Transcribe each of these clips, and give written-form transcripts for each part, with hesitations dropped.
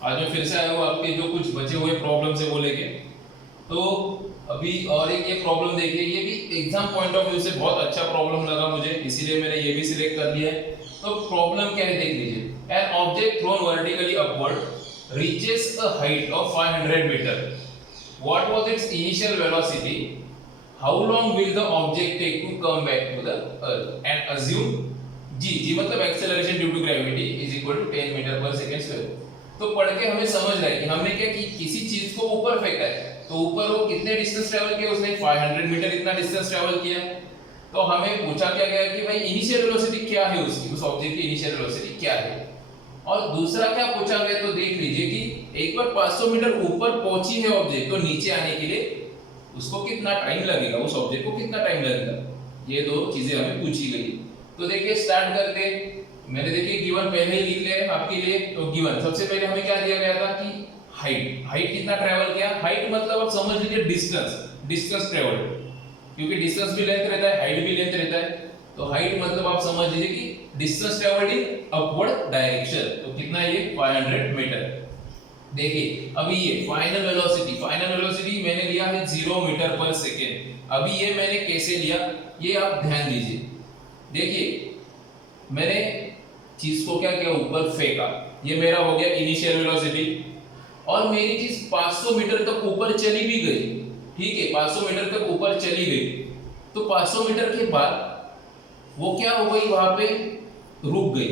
आज मैं फिर से आया हूँ आपके जो कुछ बचे हुए प्रॉब्लम्स है वो लेके। तो अभी और एक ये प्रॉब्लम देखिए, ये भी एग्जाम पॉइंट ऑफ व्यू से बहुत अच्छा प्रॉब्लम लगा मुझे, इसीलिए मैंने ये भी सिलेक्ट कर लिया है। तो प्रॉब्लम क्या है देख लीजिए। An object thrown vertically upward reaches a height of 500 metre. What was its initial velocity? How long will the object take to come back to the earth? And assume g मतलब acceleration due to gravity is equal to 10 metre per second square. तो पढ़ के हमें समझ रहा है कि हमने क्या कि किसी चीज को ऊपर फेंका है, तो ऊपर वो कितने डिस्टेंस ट्रेवल किया, उसने 500 मीटर इतना डिस्टेंस ट्रेवल किया। तो हमें पूछा क्या गया कि भाई इनिशियल वेलोसिटी क्या है उसकी, उस ऑब्जेक्ट की इनिशियल वेलोसिटी क्या है। और दूसरा क्या पूछा गया, तो देख लीजिए कि एक बार 500 मीटर ऊपर पहुंची है ऑब्जेक्ट, तो नीचे आने के लिए उसको कितना टाइम लगेगा, उस ऑब्जेक्ट को कितना टाइम लगेगा। ये दो चीजें हमें पूछी गई। तो देखिए स्टार्ट करते हैं। मैंने देखिए गिवन पहले ही लिख लिया है आपके लिए। तो गिवन सबसे पहले हमें क्या दिया गया था कि हाइट कितना ट्रैवल किया। हाइट मतलब आप समझ लीजिए डिस्टेंस ट्रैवल, क्योंकि डिस्टेंस भी लेंथ रहता है, हाइट भी लेंथ रहता है। तो हाइट मतलब आप समझ लीजिए कि distance travelled in upward direction. तो कितना ये 500 मीटर। देखिए अभी ये फाइनल वेलोसिटी मैंने लिया है 0 मीटर पर सेकेंड। अभी ये मैंने कैसे लिया ये आप ध्यान दीजिए। देखिए मैंने चीज को क्या किया, ऊपर फेंका, ये मेरा हो गया इनिशियल वेलोसिटी। और मेरी चीज 500 मीटर तक ऊपर चली भी गई, ठीक है, 500 मीटर तक ऊपर चली गई। तो 500 मीटर के बाद वो क्या हो गई, वहां पे रुक गई।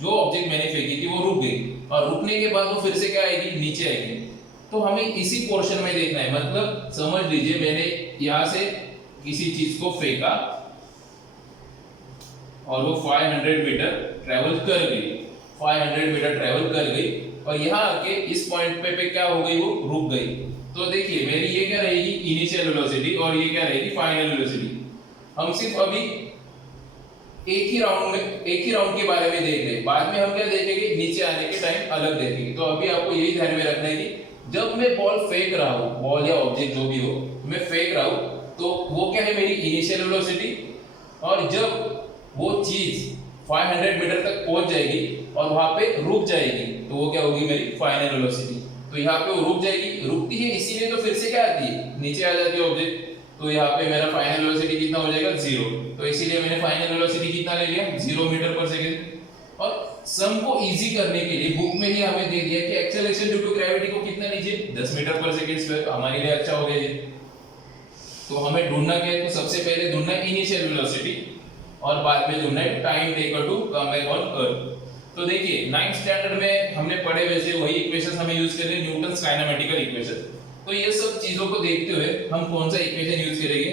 जो ऑब्जेक्ट मैंने फेंकी थी वो रुक गई, और रुकने के बाद वो फिर से क्या आएगी, नीचे आएगी। तो हमें इसी पोर्शन में देखना है। मतलब समझ लीजिए मैंने यहां से किसी चीज को फेंका और वो 500 मीटर ट्रेवल कर गई, 500 मीटर ट्रेवल कर गई, और यहाँ आके इस पॉइंट पे क्या हो गई, वो रुक गई। तो देखिए मेरी ये क्या रहेगी, इनिशियल वेलोसिटी, और ये क्या रहेगी, फाइनल वेलोसिटी। हम सिर्फ अभी एक ही राउंड के बारे में देख रहे हैं। बाद में हम क्या देखेंगे, नीचे आने के टाइम अलग देखेंगे। तो अभी आपको यही ध्यान में रखना है कि जब मैं बॉल फेंक रहा हूँ, बॉल या ऑब्जेक्ट जो भी हो, मैं फेंक रहा हूँ, तो वो क्या है, मेरी इनिशियल वेलोसिटी। और जब वो चीज 500 मीटर तक पहुंच जाएगी और वहां पे रुक जाएगी, तो वो क्या होगी, मेरी फाइनल वेलोसिटी। तो यहाँ पे वो रुक जाएगी, रुकती है इसीलिए तो फिर से क्या आती है, नीचे आ जाती है ऑब्जेक्ट। तो यहाँ पे मेरा फाइनल वेलोसिटी कितना हो जाएगा, 0। तो इसीलिए मैंने फाइनल वेलोसिटी कितना ले लिया, 0 मीटर पर सेकेंड। और सम को इजी करने के लिए बुक में ही हमें दे दिया कि एक्सेलरेशन ड्यू टू ग्रेविटी को कितना लीजिए, 10 मीटर पर सेकेंड स्क्वायर। हमारे लिए अच्छा हो गया ये। तो हमें ढूंढना क्या है, तो सबसे पहले ढूंढना है इनिशियल वेलोसिटी, और बाद में ढूंढना है time taken to come back on earth. तो देखिए 9th स्टैंडर्ड में हमने पढ़े वैसे वही इक्वेशन हमें यूज करनी है, न्यूटन्स काइनेमेटिकल इक्वेशन। तो ये सब चीजों को देखते हुए हम कौन सा इक्वेशन यूज करेंगे,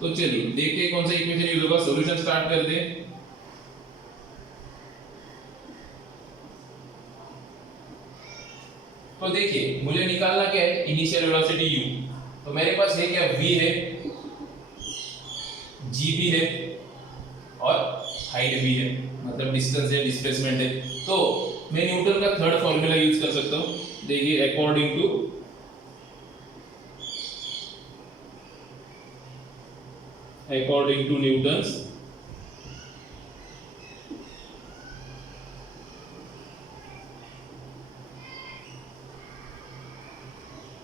तो चलिए देखते हैं कौन सा इक्वेशन यूज होगा। सॉल्यूशन स्टार्ट करते हैं। तो देखिए मुझे निकालना क्या है, इनिशियल वेलोसिटी u। तो मेरे पास है क्या, v है, g भी है, और हाइट भी है, मतलब डिस्टेंस है, डिस्प्लेसमेंट है। तो मैं न्यूटन का थर्ड फॉर्मूला यूज कर सकता हूं। देखिए according to Newton's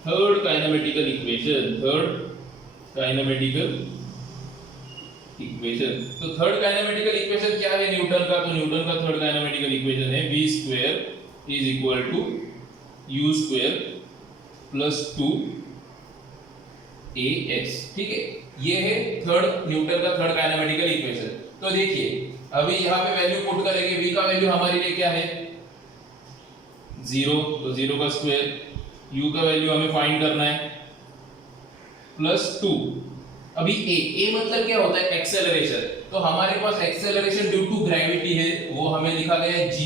third kinematical equation. तो थर्ड काइनेमेटिकल इक्वेशन क्या है न्यूटन का, तो न्यूटन का थर्ड काइनेमेटिकल इक्वेशन है v square is equal to u square plus 2ax। ठीक है, ये है न्यूटन का थर्ड काइनेमेटिकल इक्वेशन। तो देखिए अभी यहाँ पे वैल्यू पुट करेंगे, v का वैल्यू हमारे लिए क्या है, 0, तो 0 का स्क्वायर, u का वैल्यू हमें फाइंड करना है, प्लस 2। अभी a मतलब क्या होता है, एक्सेलरेशन। तो हमारे पास एक्सेलरेशन ड्यू टू ग्रेविटी है, वो हमें लिखा गया है g।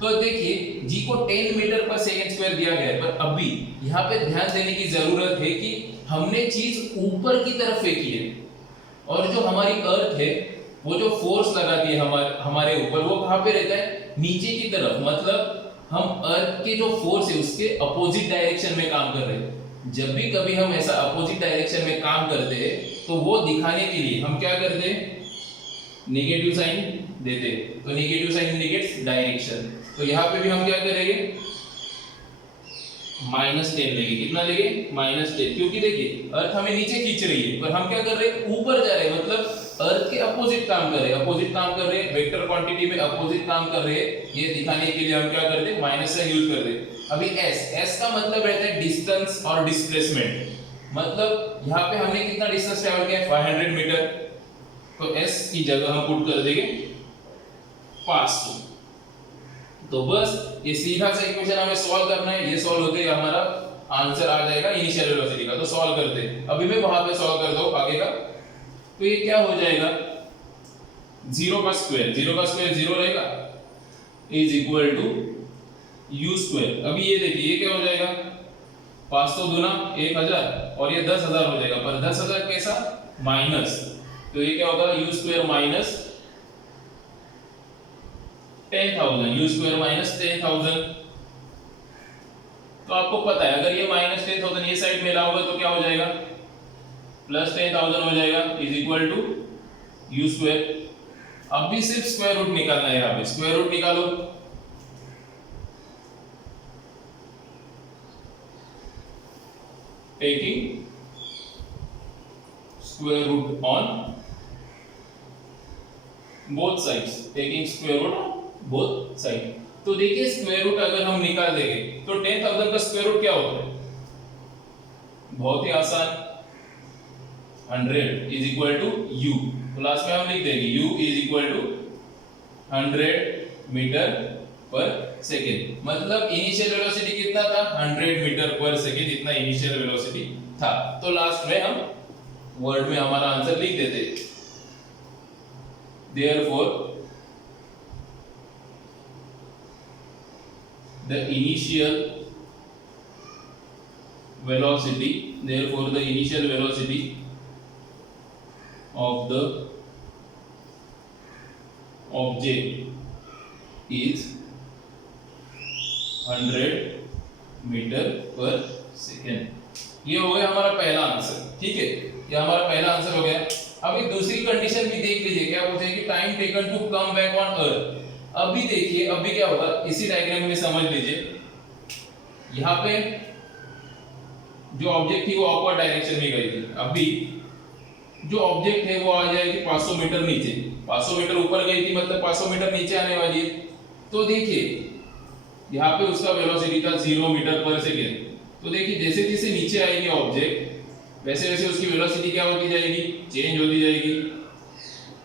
तो देखिए g को 10 मीटर पर सेकंड स्क्वायर दिया गया है, पर अभी यहाँ पे ध्यान देने की जरूरत है कि हमने चीज ऊपर की तरफ फेंकी है, और जो हमारी अर्थ है वो जो फोर्स लगाती है हमारे ऊपर, वो कहाँ पे रहता है, नीचे की तरफ। मतलब हम अर्थ के जो फोर्स है उसके अपोजिट डायरेक्शन में काम कर रहे हैं। जब भी कभी हम ऐसा अपोजिट डायरेक्शन में काम करते हैं, तो वो दिखाने के लिए हम क्या करते हैं, नेगेटिव साइन देते हैं। तो नेगेटिव साइन इंडिकेट्स डायरेक्शन। तो यहाँ पे भी हम क्या करेंगे, -10 लेंगे। कितना लेंगे? -10, क्योंकि देखिए अर्थ हमें नीचे खींच रही है पर हम क्या कर रहे हैं? ऊपर जा रहे हैं, मतलब अर्थ के अपोजिट काम कर रहे हैं, अपोजिट काम कर रहे हैं, वेक्टर क्वांटिटी में अपोजिट काम कर रहे हैं। ये दिखाने के लिए हम क्या करते हैं? माइनस का यूज करते हैं। अभी s का मतलब रहता है डिस्टेंस और डिस्प्लेसमेंट, मतलब यहाँ पे हमने कितना डिस्टेंस ट्रैवल किया है? 500 मीटर, तो s की जगह हम पुट कर देंगे 500। तो बस ये सीधा सा इक्वेशन हमें सॉल्व करना है, ये सॉल्व होते ही हमारा आंसर आ जाएगा इनिशियल वेलोसिटी का। तो सॉल्व करते हैं, अभी मैं वहां पे सॉल्व कर दो आगे का। तो ये क्या हो जाएगा? 0 का स्क्वायर 0 रहेगा, is equal to u square. अभी ये देखिए ये क्या हो जाएगा? 500 दूना 1000 और ये 10,000 हो जाएगा, पर 10,000 कैसा? माइनस, तो ये क्या होगा? u square minus 10,000, u square minus 10,000। तो आपको पता है अगर ये माइनस 10,000 ये साइड में लाओगे तो क्या हो जाएगा? प्लस 10,000 हो जाएगा, is equal to u square. अब भी सिर्फ स्क्वायर रूट निकालना है, यहाँ पे स्क्वायर रूट निकालो। Taking square root on both sides, taking square root on both side. तो देखिए स्क्वायर रूट अगर हम निकाल देंगे तो 10,000 का स्क्वायर रूट क्या होता है? बहुत ही आसान, 100 इज इक्वल टू u। तो लास्ट में हम लिख देंगे u is equal to 100 metre per second. मतलब इनिशियल वेलोसिटी कितना था? 100 मीटर पर सेकेंड, इतना इनिशियल वेलोसिटी था। तो लास्ट में हम वर्ड में हमारा आंसर लिख देते। Therefore the initial velocity of the object is 100 metre per second. ये हो गया हमारा पहला आंसर, ठीक है, ये हमारा पहला आंसर हो गया। अभी दूसरी कंडीशन भी देख लीजिए, क्या पूछेगी? Time taken to come back on earth. अभी देखिए अभी क्या होगा, इसी डायग्राम में समझ लीजिए। यहाँ पे जो ऑब्जेक्ट थी वो अपवर्ड डायरेक्शन में गई थी, अभी जो ऑब्जेक्ट है वो आ जाएगी 500 मीटर नीचे। 500 मीटर ऊपर गई थी मतलब 500 मीटर नीचे आने वाली है। तो देखिए यहाँ पे उसका वेलोसिटी था 0 मीटर पर सेकेंड। तो देखिए जैसे जैसे नीचे आएगी ऑब्जेक्ट वैसे वैसे उसकी वेलोसिटी क्या होती जाएगी? चेंज होती जाएगी।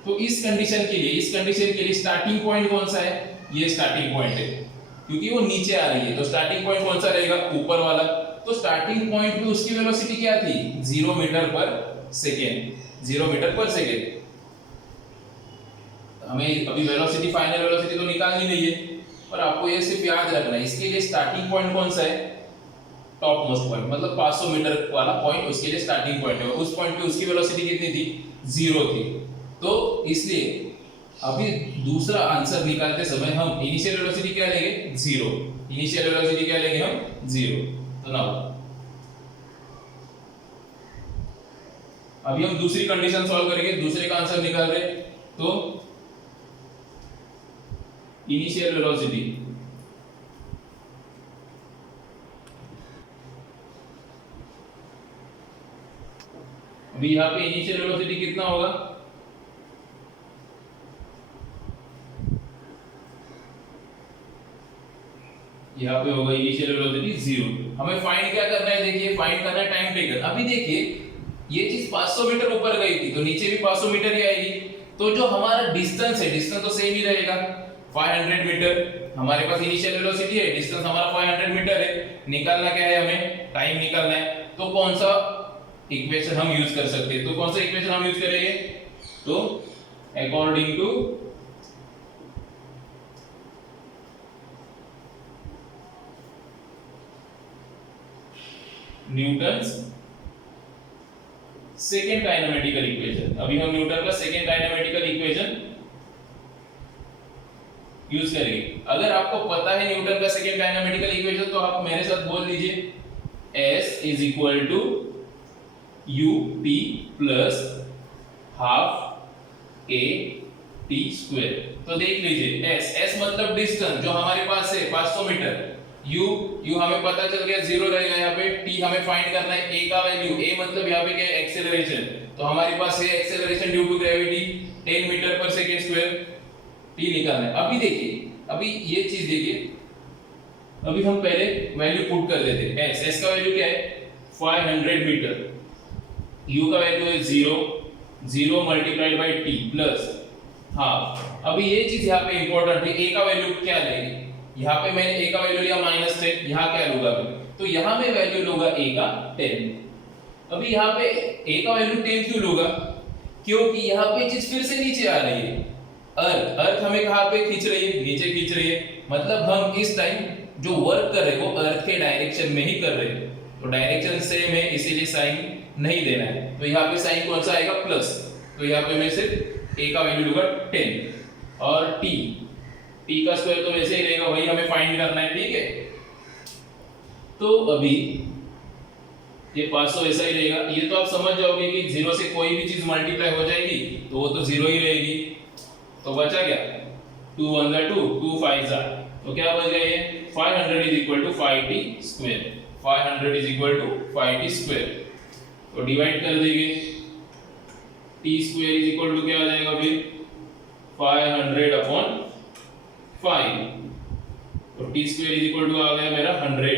तो इस कंडीशन के लिए स्टार्टिंग पॉइंट कौन सा है? ये स्टार्टिंग पॉइंट है, क्योंकि वो नीचे आ रही है। तो स्टार्टिंग पॉइंट कौन सा रहेगा? ऊपर वाला। तो स्टार्टिंग पॉइंट पे उसकी वेलोसिटी क्या थी? 0 metre per second, 0 metre per second. हमें अभी वेलोसिटी, फाइनल वेलोसिटी तो निकालनी नहीं है, पर आपको ये सिर्फ याद रखना है। इसके लिए स्टार्टिंग पॉइंट कौन सा है? टॉप मोस्ट पॉइंट, मतलब 500 मीटर वाला पॉइंट उसके लिए स्टार्टिंग पॉइंट है। उस पॉइंट पे उसकी वेलोसिटी कितनी थी? 0 थी। तो इसलिए अभी दूसरा आंसर निकालते समय हम इनिशियल वेलोसिटी क्या लेंगे? 0। इनिशियल वेलोसिटी क्या लेंगे हम? 0। तो ना अभी हम दूसरी कंडीशन सॉल्व करेंगे, दूसरे का आंसर निकाल रहे। तो इनिशियल वेलोसिटी अभी यहाँ पे इनिशियल वेलोसिटी कितना होगा? यहाँ पे होगा इनिशियल वेलोसिटी 0। हमें फाइंड क्या करना है? देखिए फाइंड करना है टाइम टेकन। अभी देखिए ये चीज 500 मीटर ऊपर गई थी तो नीचे भी 500 मीटर ही आएगी। तो जो हमारा डिस्टेंस है, डिस्टेंस तो सेम ही रहेगा, 500 मीटर। हमारे पास इनिशियल वेलोसिटी है, डिस्टेंस हमारा 500 मीटर है। निकालना क्या है? हमें टाइम निकालना है। तो कौन सा इक्वेशन हम यूज कर सकते हैं? तो कौन सा इक्वेशन हम यूज करेंगे? तो according to Newton's second kinematical equation. अभी हम न्यूटन का सेकेंड काइनेमेटिकल इक्वेशन यूज करेंगे। अगर आपको पता है न्यूटन का सेकेंड काइनेमेटिकल इक्वेशन तो आप मेरे साथ बोल दीजिए, S is equal to UP plus half AT square. तो देख लीजिए S मतलब डिस्टेंस जो हमारे पास है 500 मीटर, u हमें पता चल गया 0 रहेगा यहाँ पे। t हमें फाइंड करना है a का वैल्यू। a मतलब यहाँ पे क्या है, एक्सेलरेशन। तो हमारे पास है acceleration due to gravity 10 metre per second square. t निकालना है। अभी देखिए, अभी ये चीज देखिए, अभी हम पहले वैल्यू पुट कर देते हैं। s का वैल्यू क्या है 500 मीटर, u का वैल्यू है 0 multiplied by t plus half. अभी ये चीज यहाँ पे इंपॉर्टेंट है, a का वैल्यू क्या लेंगे। यहाँ पे मैंने a का वैल्यू लिया -10, यहाँ क्या लूंगा मैं, तो यहाँ मैं वैल्यू लूंगा a का 10। अभी यहाँ पे a का वैल्यू 10 क्यों लूंगा, क्योंकि यहाँ पे चीज फिर से नीचे आ रही है। अर्थ हमें कहाँ पे खींच रही है, नीचे खींच रही है। मतलब हम इस टाइम जो वर्क कर रहे हैं वो अर्थ के डायरेक्शन में ही कर रहे हैं, तो डायरेक्शन सेम है, इसीलिए साइन नहीं देना है। तो यहाँ पे साइन कौन सा आएगा, प्लस। तो यहाँ पे मैं सिर्फ a का वैल्यू लूंगा 10 और t का स्क्वायर तो वैसे ही रहेगा, वही हमें फाइंड करना है, ठीक है। तो अभी ये 500 ऐसा ही रहेगा। ये तो आप समझ जाओगे कि 0 से कोई भी चीज मल्टीप्लाई हो जाएगी तो वो तो 0 ही रहेगी। तो बचा क्या, 2 1 2 2 5 तो क्या बच गया ये 500 is equal to 5t square. 500 is equal to 5t square. तो डिवाइड कर देंगे, t square is equal to क्या आ जाएगा फिर 500 अपॉन 5। तो t square is equal to आ गया मेरा 100।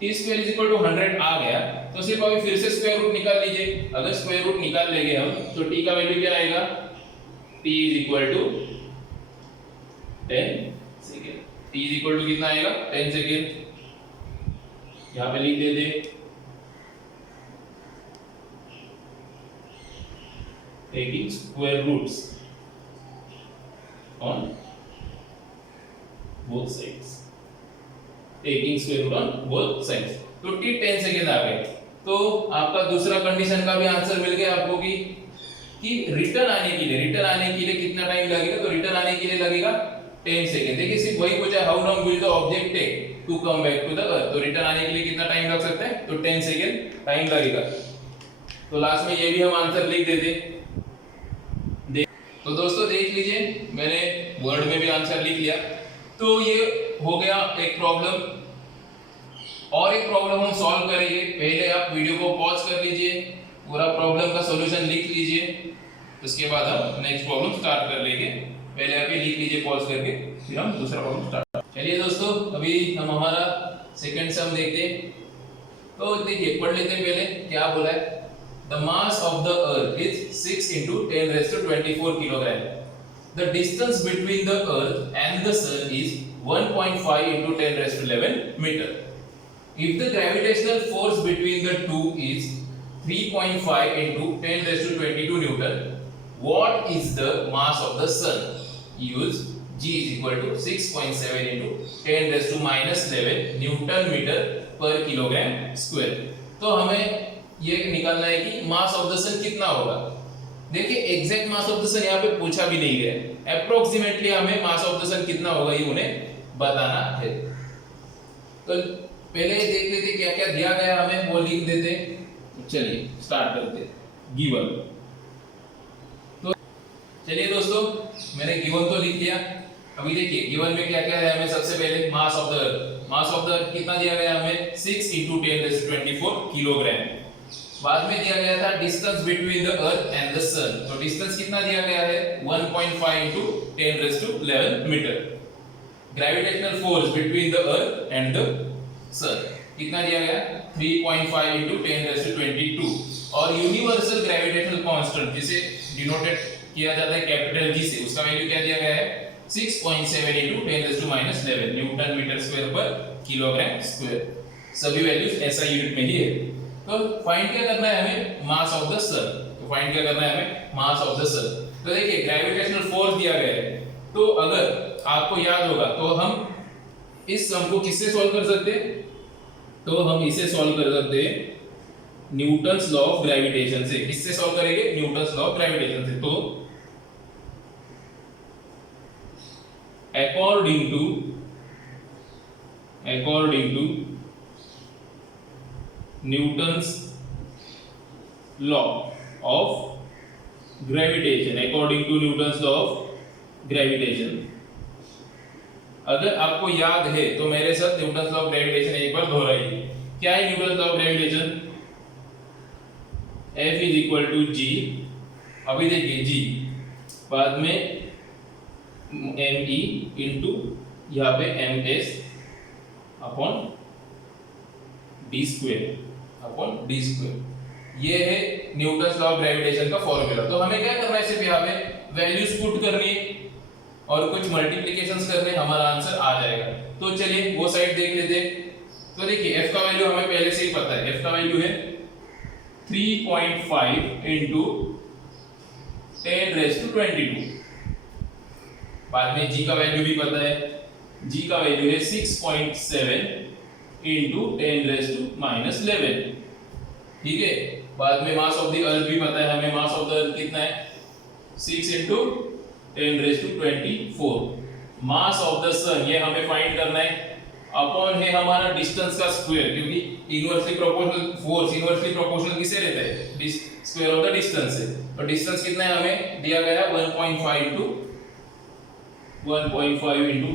t square is equal to 100 आ गया तो सिर्फ अभी फिर से स्क्वायर रूट निकाल लीजिए। अगर स्क्वायर रूट निकाल लेंगे हम तो t का वैल्यू क्या आएगा, t is equal to 10 second. t is equal to कितना आएगा 10 सेकेंड। यहां पे लिख देते taking square roots on both sides, taking square root on both sides। तो t 10 सेकेंड आ गए। तो आपका दूसरा कंडीशन का भी आंसर मिल गया आपको कि रिटर्न आने के लिए कितना टाइम लगेगा। तो रिटर्न आने के लिए लगेगा 10 सेकेंड। देखिए सिर्फ वही पूछा, how long will the object take to come back to the earth. तो रिटर्न आने के लिए कितना टाइम लग सकता है, तो 10 सेकेंड टाइम लगेगा। तो लास्ट में ये भी हम आंसर लिख देते। तो दोस्तों देख लीजिए, मैंने वर्ड में भी आंसर लिख लिया। तो ये हो गया एक प्रॉब्लम। और एक प्रॉब्लम हम सॉल्व करेंगे। पहले आप वीडियो को पॉज कर लीजिए, पूरा प्रॉब्लम का सॉल्यूशन लिख लीजिए, उसके बाद हम नेक्स्ट प्रॉब्लम स्टार्ट कर लेंगे। पहले आप ये लिख लीजिए पॉज करके, फिर हम दूसरा प्रॉब्लम स्टार्ट। चलिए दोस्तों, अभी हम हमारा सेकंड सम देखते हैं। तो देखिए पढ़ लेते हैं पहले क्या बोला है। The mass of the earth is 6 into 10 raised to 24 kilogram. The distance between the earth and the sun is 1.5 into 10 raised to 11 meter. If the gravitational force between the two is 3.5 into 10 raised to 22 newton, what is the mass of the sun? Use G is equal to 6.7 into 10 raised to minus 11 newton meter per kilogram square. तो हमें ये निकालना है कि मास of the sun कितना होगा। देखिए exact mass of the सन यहाँ पे पूछा भी नहीं गया, अप्रोक्सीमेटली हमें मास ऑफ द सन कितना होगा ये उन्हें बताना है। तो पहले देख लेते क्या क्या दिया गया हमें, वो लिख देते। चलिए स्टार्ट करते। गिवन, तो चलिए दोस्तों मैंने गिवन तो लिख लिया। अभी देखिए गिवन में क्या क्या है हमें। सबसे पहले मास of the earth. Mass of the earth कितना दिया गया हमें 6 into 10 raised to 24 किलोग्राम। बाद में दिया गया था distance between the earth and the sun. तो डिस्टेंस कितना दिया गया है 1.5 into 10 raised to 11 metre. Gravitational force between the earth and the sun कितना दिया गया 3.5 into 10 raised to 22। और यूनिवर्सल ग्रेविटेशनल कांस्टेंट जिसे डिनोटेड किया जाता है कैपिटल जी से, उसका वैल्यू क्या दिया गया है 6.7 into 10 raised to minus 11 newton metre square per kilogram square. सभी वैल्यूज ऐसा यूनिट में ही है। तो फाइंड क्या करना है हमें, मास ऑफ द सन। तो फाइंड क्या करना है हमें, मास ऑफ द सन। तो देखिए ग्रेविटेशनल फोर्स दिया गया है। तो अगर आपको याद होगा तो हम इस सम को किससे सॉल्व कर सकते हैं, तो हम इसे सॉल्व कर सकते हैं न्यूटन्स लॉ ऑफ ग्रेविटेशन से। किससे सॉल्व करेंगे, न्यूटन्स लॉ ऑफ ग्रेविटेशन से। तो according to Newton's law of gravitation, according to Newton's law of gravitation, अगर आपको याद है तो मेरे साथ न्यूटन लॉ ऑफ ग्रेविटेशन एक बार दोहराइए। क्या है Newton law of gravitation? F is equal to G, अभी देखिए जी, बाद में एम ई इंटू यहाँ पे M S upon D square upon D square. ये है न्यूटन लॉ ऑफ ग्रेविटेशन का फॉर्मूला। तो हमें क्या करना है, सिर्फ यहाँ पे वैल्यूज पुट करनी है और कुछ मल्टीप्लिकेशंस करने, हमारा आंसर आ जाएगा। तो चलिए वो साइड देख लेते हैं। तो देखिए f का वैल्यू हमें पहले से ही पता है, f का वैल्यू है 3.5 इंटू 10⁻²²। बाद में g का वैल्यू भी पता है, g का वैल्यू है 6.7 इंटू 10⁻⁻11। ठीक है। बाद में मास ऑफ द अर्थ भी पता है हमें, मास ऑफ द अर्थ कितना है 6 इंटू 10⁻24। मास ऑफ द सन ये हमें फाइंड करना है, अपॉन है हमारा डिस्टेंस का स्क्वायर, क्योंकि inversely proportional force inversely proportional किससे रहता है, स्क्वायर ऑफ द डिस्टेंस से। तो डिस्टेंस कितना है हमें दिया गया है 1.5 इंटू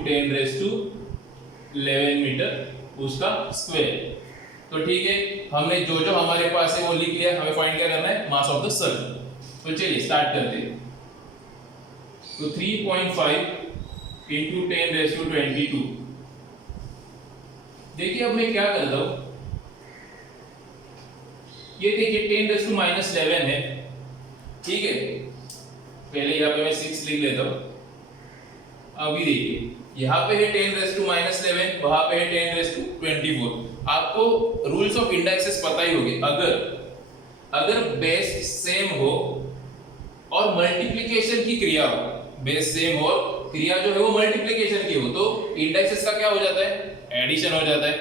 10⁻11 मीटर उसका स्क्वायर। तो ठीक है, हमने जो जो हमारे पास है वो लिख लिया, हमें फाइंड क्या करना है, मास ऑफ द सन। तो चलिए स्टार्ट करते हैं। तो 3.5 इंटू 10⁻²²। देखिए अब मैं क्या करता हूं, ये देखिए 10⁻⁻11 है। ठीक है, पहले यहाँ पे मैं 6 लिख लेता हूं। अभी देखिए यहाँ पे है 10⁻⁻11, वहां पे है 10⁻²24। आपको रूल्स ऑफ इंडेक्सेस पता ही होंगे। अगर बेस सेम हो और मल्टीप्लिकेशन की क्रिया हो, बेस सेम और क्रिया जो है वो मल्टीप्लिकेशन की हो, तो इंडेक्सेस का क्या हो जाता है, एडिशन हो जाता है।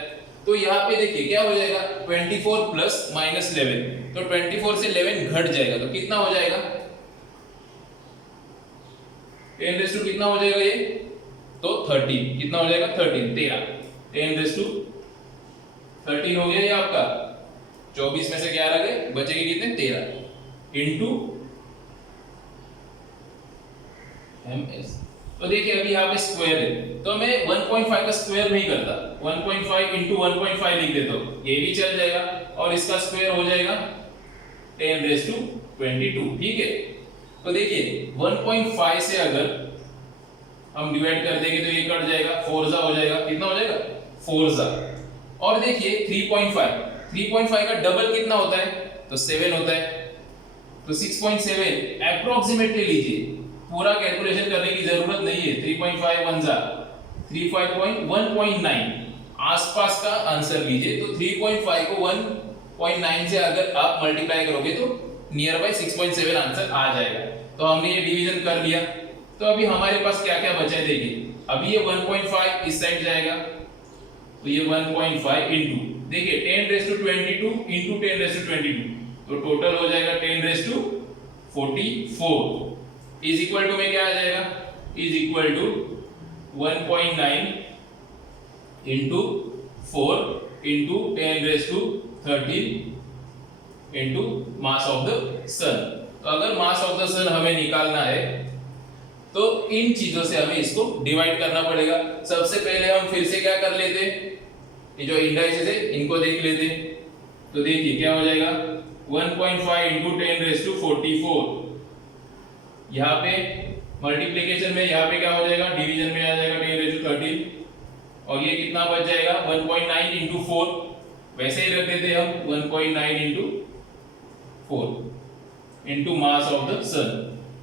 तो यहाँ पे देखिए क्या हो जाएगा 24 प्लस -11, तो 24 से 11 घट जाएगा, तो कितना हो जाएगा 10 कितना हो जाएगा ये, तो 13। कितना हो जाएगा 13 10⁻13 हो गया ये आपका। 24 में से 11 गए, बचेगी कितने 13 इंटू ms। तो देखिए अभी यहाँ पे स्क्वायर है, तो मैं 1.5 का स्क्वायर नहीं करता, 1.5 इंटू 1.5 लिख देता हूँ, ये भी चल जाएगा और इसका स्क्वायर हो जाएगा 10⁻22। ठीक है। तो देखिए 1.5 से अगर हम डिवाइड कर देंगे तो ये कट जाएगा, 4 हो जाएगा, कितना हो जाएगा 4। और देखिए 3.5 का डबल कितना होता है, तो 7 होता है। तो 6.7 अप्रोक्सीमेटली लीजिए, पूरा कैलकुलेशन करने की जरूरत नहीं है। 3.5 1.9 आसपास का आंसर लीजिए। तो 3.5 को 1.9 से अगर आप मल्टीप्लाई करोगे तो नियर बाय 6.7 आंसर आ जाएगा। तो हमने ये डिवीजन कर लिया। तो अभी हमारे पास क्या क्या बचा है देखिए, अभी ये 1.5 इस साइड जाएगा, तो ये 1.5 इंटू देखिए 10⁻22 इंटू 10⁻22, तो टोटल हो जाएगा 10⁻44 इज इक्वल टू में क्या आ जाएगा, is equal to 1.9 into 4 into 10⁻13 into mass of the sun. तो अगर मास ऑफ द सन हमें निकालना है तो इन चीजों से हमें इसको डिवाइड करना पड़ेगा। सबसे पहले हम फिर से क्या कर लेते, ये जो इंडाइसेस है इनको देख लेते। तो देखिए क्या हो जाएगा 1.5 इंटू 10⁻44, यहाँ पे मल्टीप्लिकेशन में यहाँ पे क्या हो जाएगा, डिवीजन में आ जाएगा 10⁻13, और ये कितना बच जाएगा 1.9 इंटू 4, वैसे ही रख देते हम 1.9 into 4 into mass of the sun.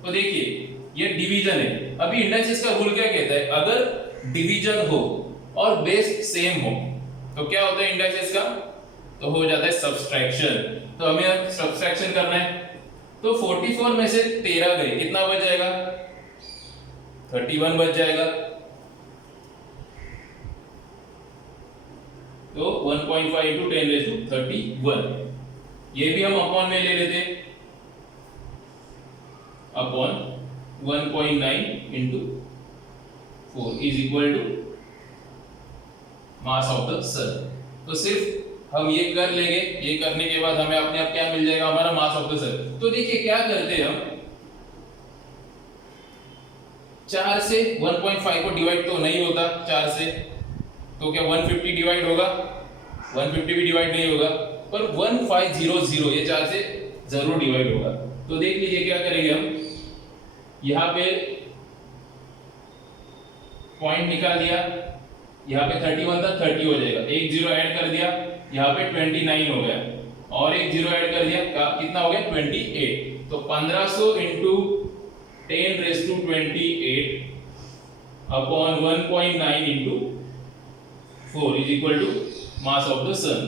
तो देखिए ये डिवीजन है। अभी इंडाइसेस का रूल क्या कहता है, अगर डिवीजन हो और बेस सेम हो तो क्या होता है इंडाइसेस का, तो हो जाता है सब्सट्रैक्शन। तो हमें अब सब्सट्रैक्शन करना है। तो 44 में से 13 गए, कितना बच जाएगा 31 बच जाएगा। तो 1.5 इंटू 10⁻31, ये भी हम अपॉन में ले लेते, upon 1.9 into 4 is equal to mass of the sun. तो सिर्फ हम ये कर लेंगे, ये करने के बाद हमें अपने आप क्या मिल जाएगा, हमारा मास ऑफ द सन। तो देखिए क्या करते हैं हम, 4 से 1.5 को डिवाइड तो नहीं होता 4 से, तो क्या 150 डिवाइड होगा? 150 भी डिवाइड नहीं होगा, पर 1500 ये 4 से जरूर डिवाइड होगा। तो देख लीजिए क्या करेंगे हम, यहाँ पे पॉइंट निकाल दिया, यहाँ पे 31 था 30 हो जाएगा, एक जीरो ऐड कर दिया, यहाँ पे 29 हो गया, और एक जीरो ऐड कर दिया, कितना हो गया 28। तो 1500 into 10⁻28 upon 1.9 into 4 is equal to mass of the sun.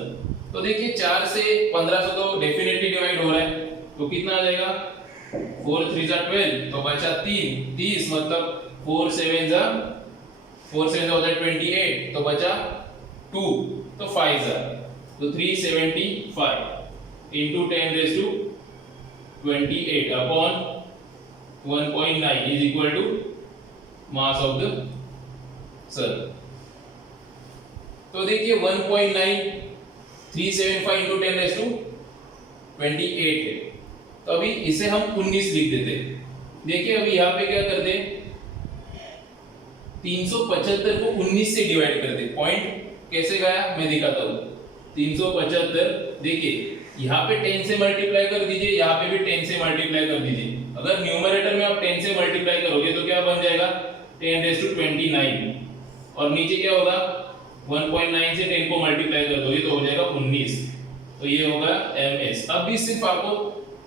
तो देखिए 4 से 1500 तो डेफिनेटली डिवाइड हो रहा है, तो कितना आ जाएगा 4 3 जा 12, तो बचा 3 30, मतलब 4 7 जा हो जाए 28, तो बचा 2, तो 5 जा, तो 375 into 10⁻28 upon 1.9 is equal to mass of the sun. तो देखिए 1.9 375 इंटू 10⁻28 है, तो अभी इसे हम 19 लिख देते। देखिए अभी यहाँ पे क्या करते, 375 को 19 से डिवाइड कर दे। पॉइंट कैसे गया मैं दिखाता हूँ। 375 देखिए यहाँ पे 10 से मल्टीप्लाई कर दीजिए, यहाँ पे भी 10 से मल्टीप्लाई कर दीजिए। अगर न्यूमरेटर में आप 10 से मल्टीप्लाई करोगे तो क्या बन जाएगा 10⁻29, और नीचे क्या होगा 1.9 से 10 को मल्टीप्लाई कर दोगे तो हो जाएगा 19, तो ये होगा ms। अब भी सिर्फ आपको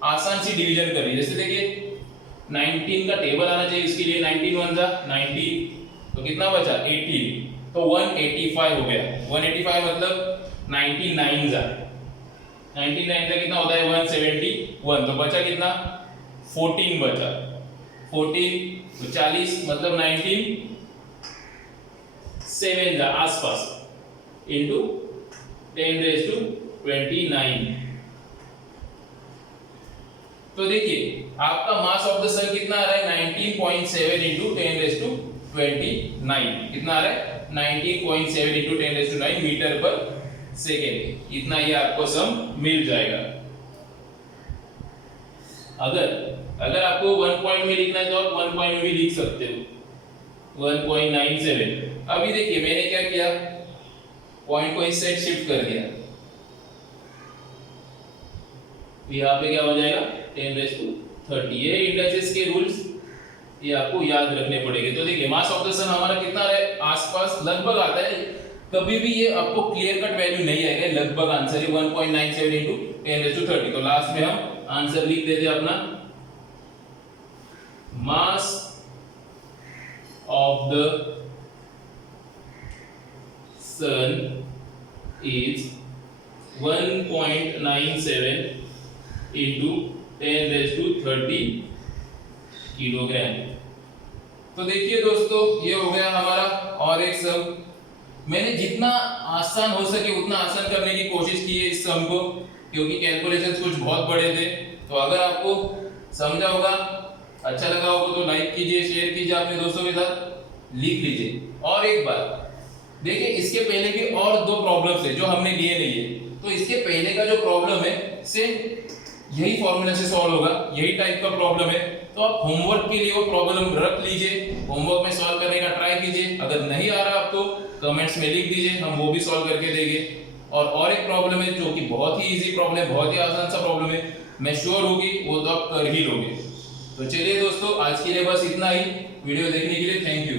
आसान सी डिवीजन करनी है, जैसे देखिए 19 का टेबल आना चाहिए, इसके लिए 19 1 जा 19, तो कितना बचा 18, तो 185 हो गया। 185 मतलब 99 जा 99 का कितना होता है 171, तो बचा कितना 14 बचा, 14 तो 40 मतलब 19 7 जा आसपास इंटू 10⁻29। तो देखिए आपका मास ऑफ द सन कितना आ रहा है 19.7 इंटू 10⁻29, कितना आ रहा है 19.7 इंटू 10⁻9 मीटर पर सेकेंड, इतना ये आपको सम मिल जाएगा। अगर आपको 1 पॉइंट में लिखना है तो आप 1 पॉइंट में भी लिख सकते हो 1.97। अभी देखिए मैंने क्या किया, पॉइंट को इस साइड शिफ्ट कर दिया, यहाँ पे क्या हो जाएगा 10⁻30। ये इंडाइसेस के रूल्स ये आपको याद रखने पड़ेंगे। तो देखिए मास ऑफ द सन हमारा कितना है आसपास लगभग आता है, कभी भी ये आपको क्लियर कट वैल्यू नहीं आएगा, लगभग आंसर है 1.97 इंटू 10⁻30। तो लास्ट में हम आंसर लिख देते अपना, mass of the sun is 1.97 into 10⁻30 kilogram. तो देखिए दोस्तों ये हो गया हमारा और एक सम। मैंने जितना आसान हो सके उतना आसान करने की कोशिश की है इस सम को, क्योंकि कैलकुलेशंस कुछ बहुत बड़े थे। तो अगर आपको समझा होगा, अच्छा लगा होगा तो लाइक कीजिए, शेयर कीजिए अपने दोस्तों के साथ, लिख लीजिए। और एक बात देखिए, इसके पहले भी और दो प्रॉब्लम्स है जो हमने लिए नहीं है, तो इसके पहले का जो प्रॉब्लम है से यही फॉर्मूला से सॉल्व होगा, यही टाइप का प्रॉब्लम है। तो आप होमवर्क के लिए वो प्रॉब्लम रख लीजिए, होमवर्क में सॉल्व करने का ट्राई कीजिए। अगर नहीं आ रहा आपको कमेंट्स में लिख दीजिए, हम वो भी सॉल्व करके देंगे। और एक प्रॉब्लम है जो कि बहुत ही इजी प्रॉब्लम है, बहुत ही आसान सा प्रॉब्लम है, मैं श्योर होगी वो तो आप कर ही लोगे। तो चलिए दोस्तों आज के लिए बस इतना ही। वीडियो देखने के लिए थैंक यू।